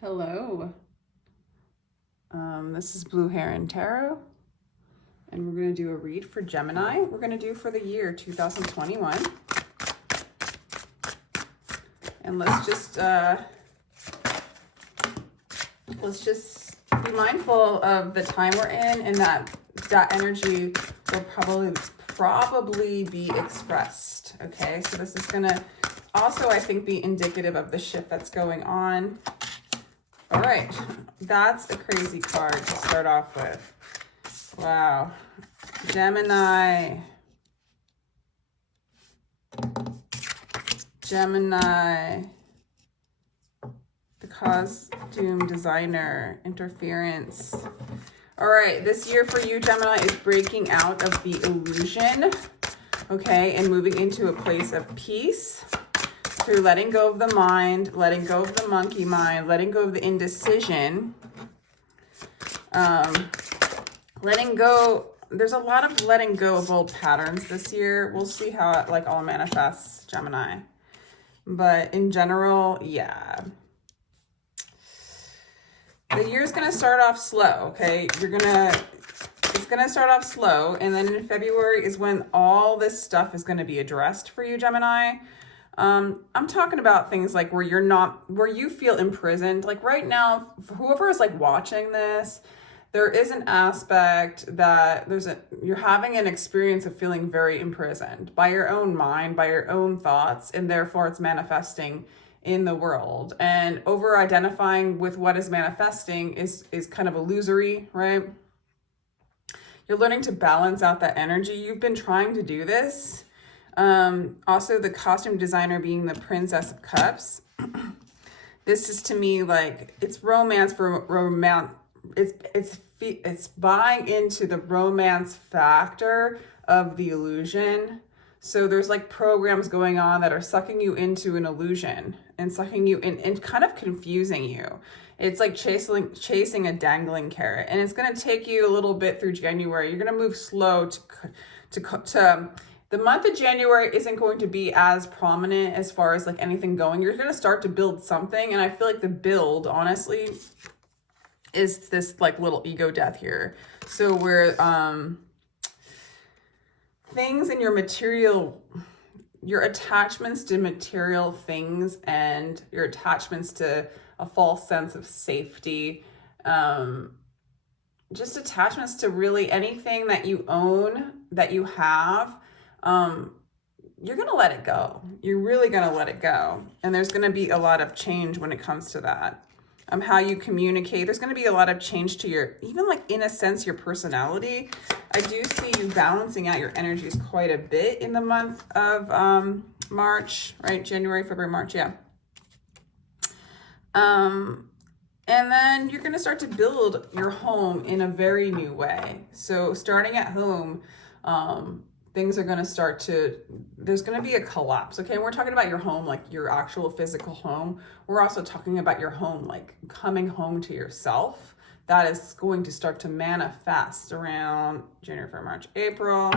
Hello. This is Blue Heron Tarot, and we're going to do a read for Gemini. We're going to do for the year 2021. And let's just be mindful of the time we're in, and that energy will probably be expressed. Okay, so this is going to also, I think, be indicative of the shift that's going on. All right, that's a crazy card to start off with. Wow. Gemini. The costume designer, interference. All right, this year for you, Gemini, is breaking out of the illusion, okay, and moving into a place of peace. Through letting go of the mind, letting go of the monkey mind, letting go of the indecision, letting go. There's a lot of letting go of old patterns this year. We'll see how it all manifests, Gemini. But in general, yeah. The year's gonna start off slow, okay? It's gonna start off slow, and then in February is when all this stuff is gonna be addressed for you, Gemini. I'm talking about things like where you feel imprisoned. Like right now, whoever is watching this, there is an aspect that you're having an experience of feeling very imprisoned by your own mind, by your own thoughts, and therefore it's manifesting in the world. And over identifying with what is manifesting is kind of illusory, right? You're learning to balance out that energy. You've been trying to do this. Also the costume designer being the Princess of Cups. This is to me it's romance for romance. It's buying into the romance factor of the illusion. So there's programs going on that are sucking you into an illusion and sucking you in and kind of confusing you. It's like chasing a dangling carrot, and it's going to take you a little bit through January. You're going to move slow to the month of January isn't going to be as prominent as far as anything going. You're going to start to build something. And I feel like the build, honestly, is this little ego death here. So where things in your attachments to material things and your attachments to a false sense of safety, just attachments to really anything that you own, that you have, you're going to let it go. You're really going to let it go. And there's going to be a lot of change when it comes to that. How you communicate. There's going to be a lot of change to even in a sense, your personality. I do see you balancing out your energies quite a bit in the month of March, right? January, February, March, yeah. And then you're going to start to build your home in a very new way. So starting at home, things are going to there's going to be a collapse. Okay. And we're talking about your home, your actual physical home. We're also talking about your home, coming home to yourself. That is going to start to manifest around January, February, March, April.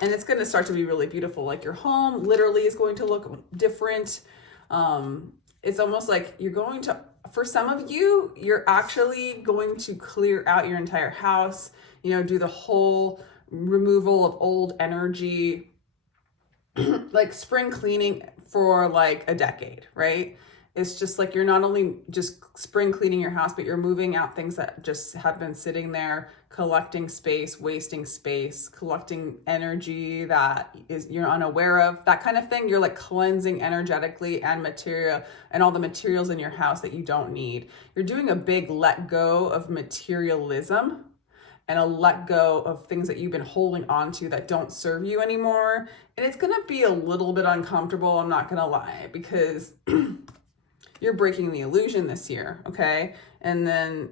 And it's going to start to be really beautiful. Your home literally is going to look different. It's almost like for some of you, you're actually going to clear out your entire house, do the whole removal of old energy, spring cleaning for a decade, right? It's just you're not only just spring cleaning your house, but you're moving out things that just have been sitting there, collecting space, wasting space, collecting energy that you're unaware of, that kind of thing. You're cleansing energetically and material and all the materials in your house that you don't need. You're doing a big let go of materialism and a let go of things that you've been holding on to that don't serve you anymore. And it's going to be a little bit uncomfortable, I'm not going to lie, because you're breaking the illusion this year, okay? And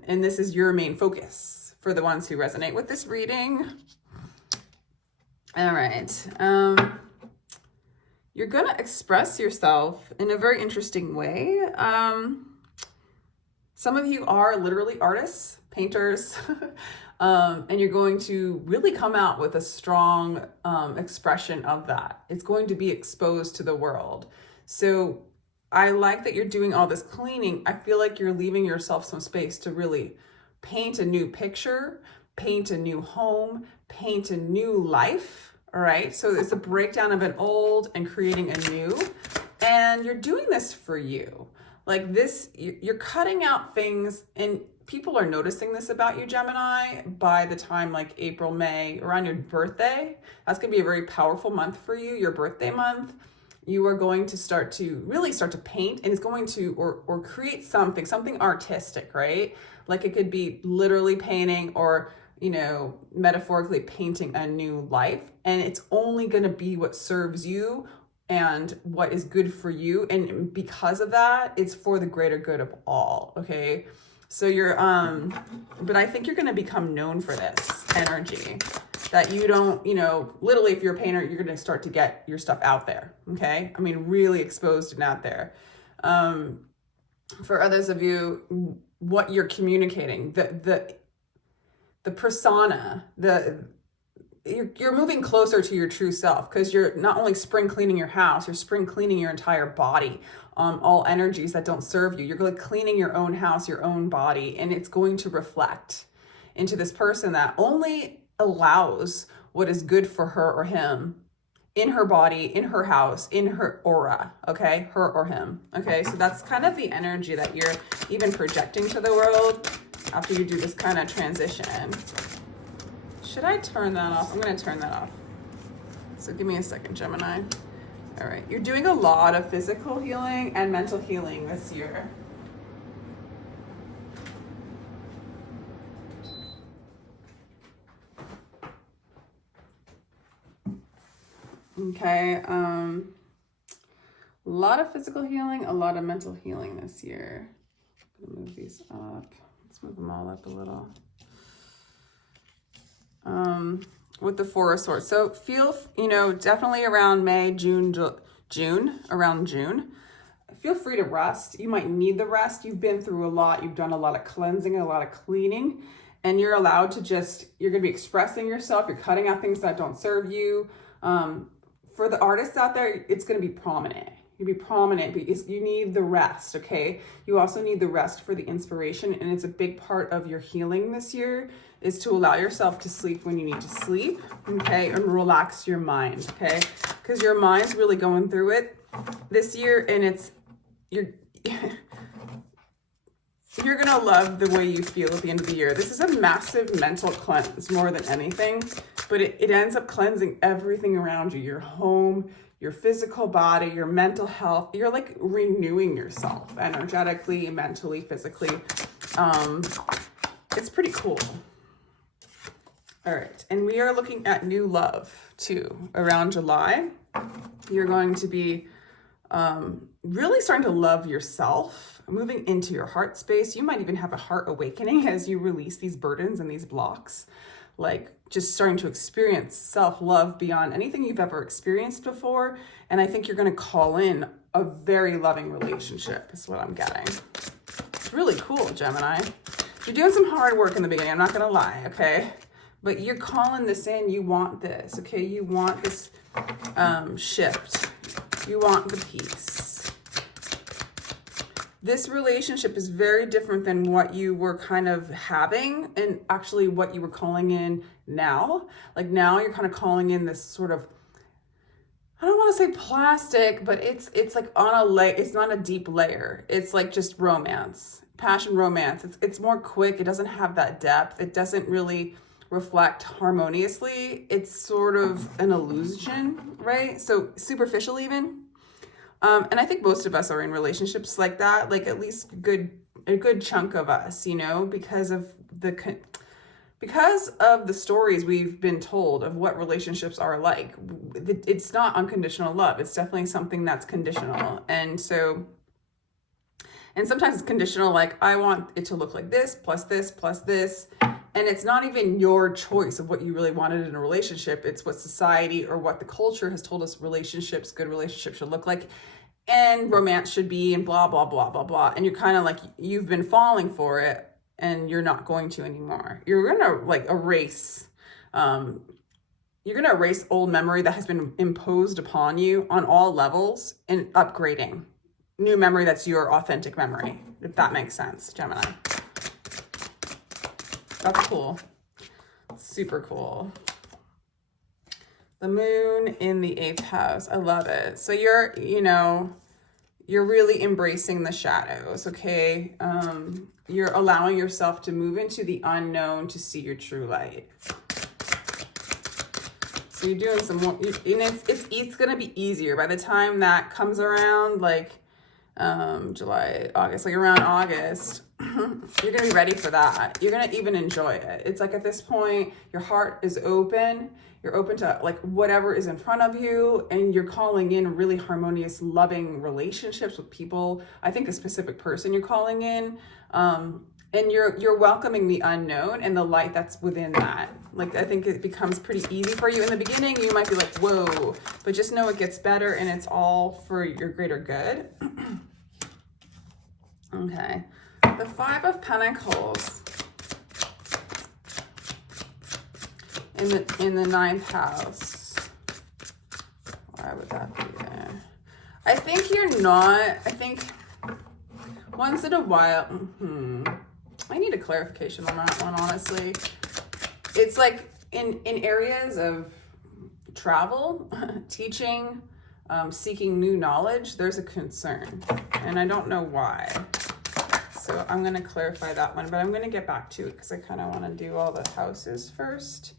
this is your main focus for the ones who resonate with this reading. All right. You're going to express yourself in a very interesting way. Some of you are literally artists, painters, and you're going to really come out with a strong expression of that. It's going to be exposed to the world. So I like that you're doing all this cleaning. I feel like you're leaving yourself some space to really paint a new picture, paint a new home, paint a new life. All right. So it's a breakdown of an old and creating a new. And you're doing this for you. Like this, you're cutting out things, and people are noticing this about you, Gemini, by the time like April, May, around your birthday. That's going to be a very powerful month for you, your birthday month. You are going to really start to paint, and it's going to, or create something artistic, right? Like it could be literally painting, or, you know, metaphorically painting a new life. And it's only going to be what serves you and what is good for you. And because of that, it's for the greater good of all. Okay. So you're, but I think you're going to become known for this energy, that you don't, you know, literally if you're a painter, you're going to start to get your stuff out there. Okay. I mean, really exposed and out there. For others of you, what you're communicating, the persona, you're moving closer to your true self, because you're not only spring cleaning your house, you're spring cleaning your entire body, all energies that don't serve you. You're like cleaning your own house, your own body, and it's going to reflect into this person that only allows what is good for her or him in her body, in her house, in her aura. Okay, her or him. Okay, so that's kind of the energy that you're even projecting to the world after you do this kind of transition. Should I turn that off? I'm going to turn that off. So give me a second, Gemini. All right. You're doing a lot of physical healing and mental healing this year. Okay. A lot of physical healing, a lot of mental healing this year. I'm going to move these up. Let's move them all up a little. With the Four of Swords. So feel, you know, definitely around May, around June. Feel free to rest. You might need the rest. You've been through a lot. You've done a lot of cleansing, a lot of cleaning, and you're allowed to you're going to be expressing yourself. You're cutting out things that don't serve you. For the artists out there, it's going to be prominent. You'll be prominent because you need the rest, okay? You also need the rest for the inspiration, and it's a big part of your healing this year is to allow yourself to sleep when you need to sleep, okay? And relax your mind, okay? Because your mind's really going through it this year, and you're gonna love the way you feel at the end of the year. This is a massive mental cleanse more than anything, but it ends up cleansing everything around you, your home, your physical body, your mental health. You're like renewing yourself energetically, mentally, physically. It's pretty cool. All right, and we are looking at new love too. Around July, you're going to be really starting to love yourself, moving into your heart space. You might even have a heart awakening as you release these burdens and these blocks, like just starting to experience self-love beyond anything you've ever experienced before. And I think you're going to call in a very loving relationship is what I'm getting. It's really cool, Gemini. You're doing some hard work in the beginning, I'm not going to lie, okay? But you're calling this in. You want this, okay? You want this shift. You want the peace. This relationship is very different than what you were kind of having and actually what you were calling in now. Like now you're kind of calling in this sort of, I don't want to say plastic, but it's like on a layer. It's not a deep layer. It's like just romance, passion, romance. It's more quick. It doesn't have that depth. It doesn't really reflect harmoniously. It's sort of an illusion, right? So superficial even. And I think most of us are in relationships like that, like at least a good chunk of us, you know, because of the stories we've been told of what relationships are like. It's not unconditional love. It's definitely something that's conditional. And sometimes it's conditional, like I want it to look like this, plus this, plus this. And it's not even your choice of what you really wanted in a relationship. It's what society or what the culture has told us good relationships should look like. And romance should be, and blah, blah, blah, blah, blah. And you're kind of like, you've been falling for it and you're not going to anymore. You're going to like erase, old memory that has been imposed upon you on all levels and upgrading. new memory that's your authentic memory, if that makes sense, Gemini. That's cool. Super cool. The moon in the 8th house. I love it. So you're, you know, you're really embracing the shadows, okay? You're allowing yourself to move into the unknown to see your true light. So you're doing some more, and it's going to be easier by the time that comes around, like July, August, like around August. You're going to be ready for that. You're going to even enjoy it. It's like at this point, your heart is open. You're open to like whatever is in front of you, and you're calling in really harmonious, loving relationships with people. I think a specific person you're calling in, and you're welcoming the unknown and the light that's within that. Like, I think it becomes pretty easy for you in the beginning. You might be like, whoa, but just know it gets better, and it's all for your greater good. Okay. The 5 of Pentacles in the 9th house. Why would that be there? I think you're not, I think once in a while, I need a clarification on that one, honestly. It's like in areas of travel, teaching, seeking new knowledge, there's a concern, and I don't know why. So I'm going to clarify that one, but I'm going to get back to it because I kind of want to do all the houses first.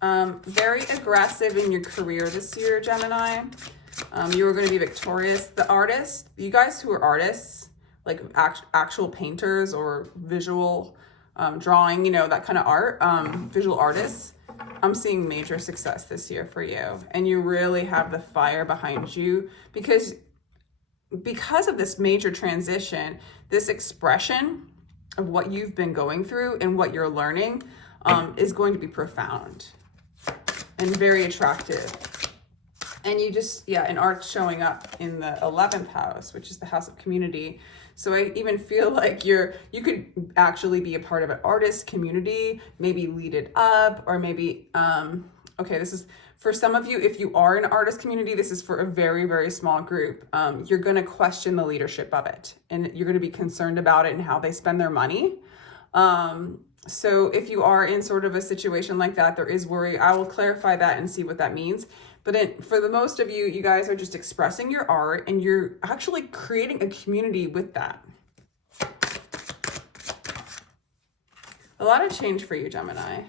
Very aggressive in your career this year, Gemini. You are going to be victorious. The artists, you guys who are artists, like actual painters or visual drawing, you know, that kind of art, visual artists, I'm seeing major success this year for you. And you really have the fire behind you because of this major transition, this expression of what you've been going through and what you're learning is going to be profound and very attractive. And you just, yeah, and art's showing up in the 11th house, which is the house of community. So I even feel like you could actually be a part of an artist community, maybe lead it up, or maybe, okay, this is, for some of you, if you are an artist community, this is for a very, very small group. You're going to question the leadership of it, and you're going to be concerned about it and how they spend their money. So if you are in sort of a situation like that, there is worry. I will clarify that and see what that means. But for the most of you, you guys are just expressing your art, and you're actually creating a community with that. A lot of change for you, Gemini.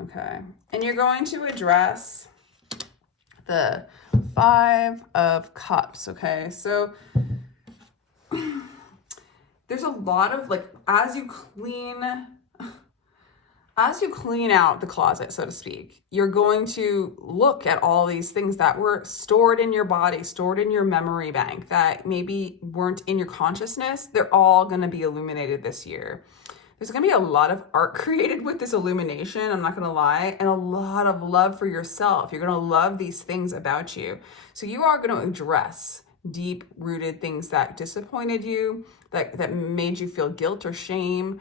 Okay, and you're going to address the 5 of Cups, okay? So there's a lot of, like, as you clean out the closet, so to speak, you're going to look at all these things that were stored in your body, stored in your memory bank, that maybe weren't in your consciousness. They're all going to be illuminated this year. There's going to be a lot of art created with this illumination, I'm not going to lie, and a lot of love for yourself. You're going to love these things about you. So you are going to address deep-rooted things that disappointed you, that made you feel guilt or shame,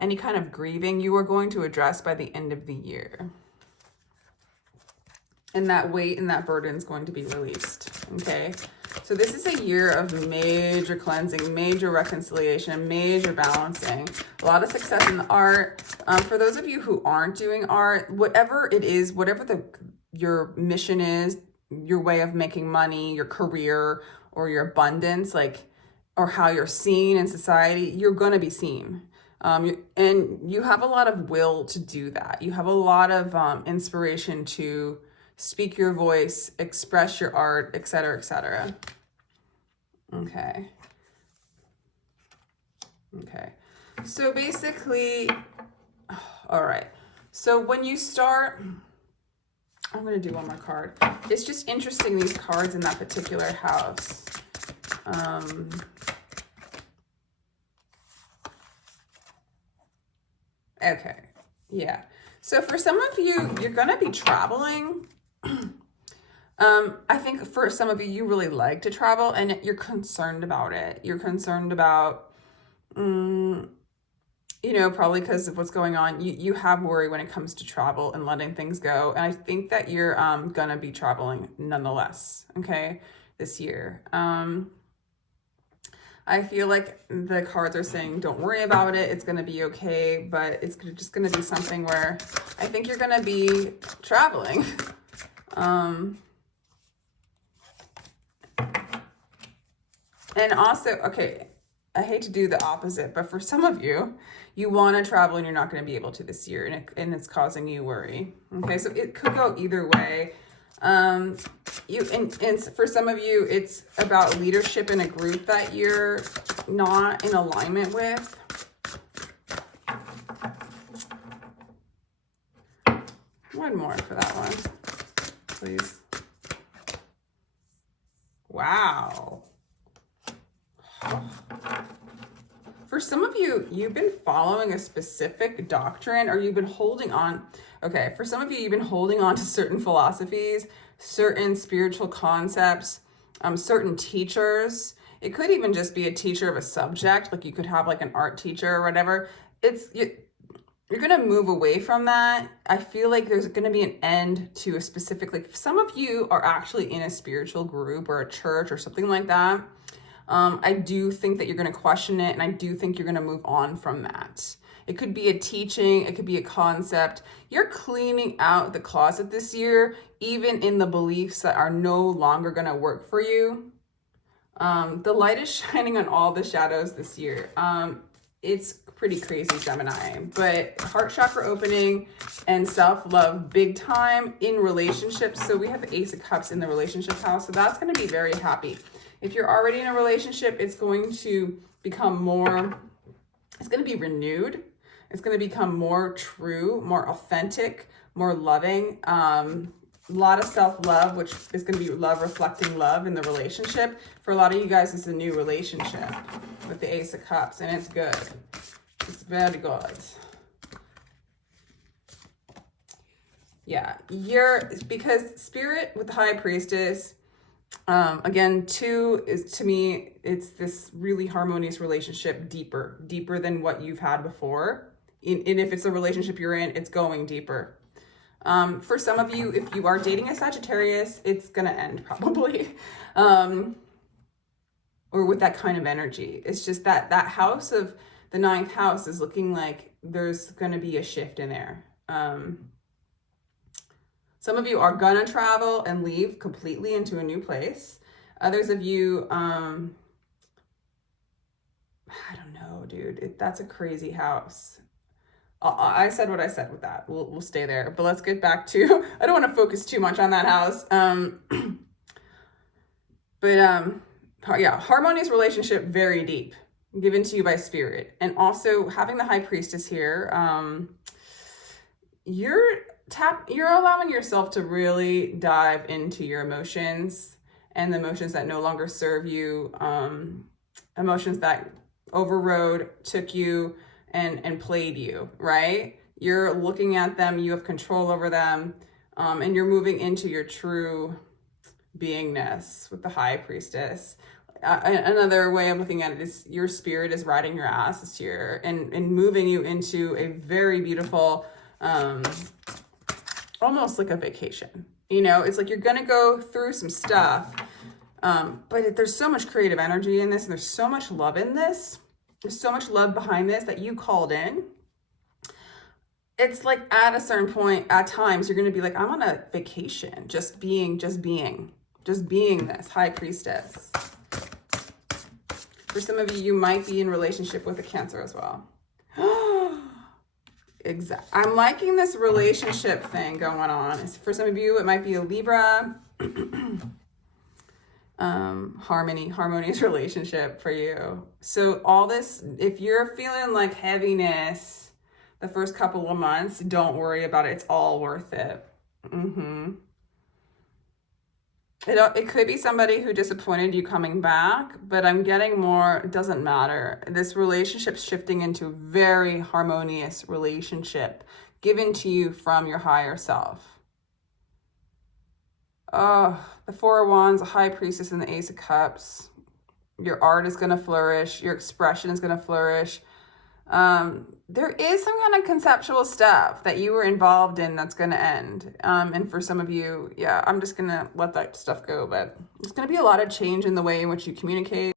any kind of grieving you are going to address by the end of the year. And that weight and that burden is going to be released, okay? So this is a year of major cleansing, major reconciliation, major balancing, a lot of success in the art. For those of you who aren't doing art, whatever it is, whatever your mission is, your way of making money, your career, or your abundance, like, or how you're seen in society, you're going to be seen. And you have a lot of will to do that. You have a lot of inspiration to speak your voice, express your art, etc., etc. Okay. Okay. So basically, all right. So when you start, I'm going to do one more card. It's just interesting, these cards in that particular house. Okay. Yeah. So for some of you, you're going to be traveling. I think for some of you, you really like to travel, and you're concerned about it. You're concerned about, you know, probably because of what's going on. You have worry when it comes to travel and letting things go. And I think that you're going to be traveling nonetheless, okay, this year. I feel like the cards are saying, don't worry about it. It's going to be okay. But it's just going to be something where I think you're going to be traveling. And also, okay, I hate to do the opposite, but for some of you, you want to travel and you're not going to be able to this year, and it's causing you worry. Okay, so it could go either way. And for some of you, it's about leadership in a group that you're not in alignment with. One more for that one, please. Wow. For some of you, you've been following a specific doctrine, or you've been holding on. Okay, for some of you, you've been holding on to certain philosophies, certain spiritual concepts, certain teachers. It could even just be a teacher of a subject, like you could have like an art teacher or whatever. You're going to move away from that. I feel like there's going to be an end to a specific, like some of you are actually in a spiritual group or a church or something like that. I do think that you're going to question it, and I do think you're going to move on from that. It could be a teaching, it could be a concept. You're cleaning out the closet this year, even in the beliefs that are no longer going to work for you. The light is shining on all the shadows this year. It's pretty crazy, Gemini, but heart chakra opening and self-love big time in relationships. So we have the Ace of Cups in the relationship house, so that's going to be very happy. If you're already in a relationship, it's going to become more, it's going to be renewed. It's going to become more true, more authentic, more loving. A lot of self-love, which is going to be love reflecting love in the relationship. For a lot of you guys, it's a new relationship with the Ace of Cups, and it's good. It's very good. Yeah, because Spirit with the High Priestess, again, 2 is, to me, it's this really harmonious relationship, deeper than what you've had before. And if it's a relationship you're in, it's going deeper. For some of you, if you are dating a Sagittarius, it's going to end probably. Or with that kind of energy. It's just that house of the 9th house is looking like there's going to be a shift in there. Some of you are going to travel and leave completely into a new place. Others of you, I don't know, dude. That's a crazy house. I said what I said with that. We'll stay there. But let's get back to, I don't want to focus too much on that house. Yeah, harmonious relationship, very deep, given to you by Spirit. And also having the High Priestess here, you're allowing yourself to really dive into your emotions and the emotions that no longer serve you, emotions that overrode, took you, and played you, right? You're looking at them, you have control over them, and you're moving into your true beingness with the High Priestess. Another way of looking at it is your Spirit is riding your ass this year and moving you into a very beautiful, almost like a vacation. You know, it's like you're going to go through some stuff, but there's so much creative energy in this, and there's so much love in this. There's so much love behind this that you called in. It's like at a certain point, at times, you're going to be like, I'm on a vacation, just being this High Priestess. For some of you, you might be in relationship with a Cancer as well. Exactly. I'm liking this relationship thing going on. For some of you, it might be a Libra. Harmonious relationship for you. So all this, if you're feeling like heaviness the first couple of months, don't worry about it. It's all worth it. It could be somebody who disappointed you coming back, but I'm getting more, it doesn't matter. This relationship's shifting into a very harmonious relationship given to you from your higher self. Oh, the Four of Wands, the High Priestess, and the Ace of Cups. Your art is going to flourish. Your expression is going to flourish. There is some kind of conceptual stuff that you were involved in that's going to end. And for some of you, yeah, I'm just going to let that stuff go. But there's going to be a lot of change in the way in which you communicate.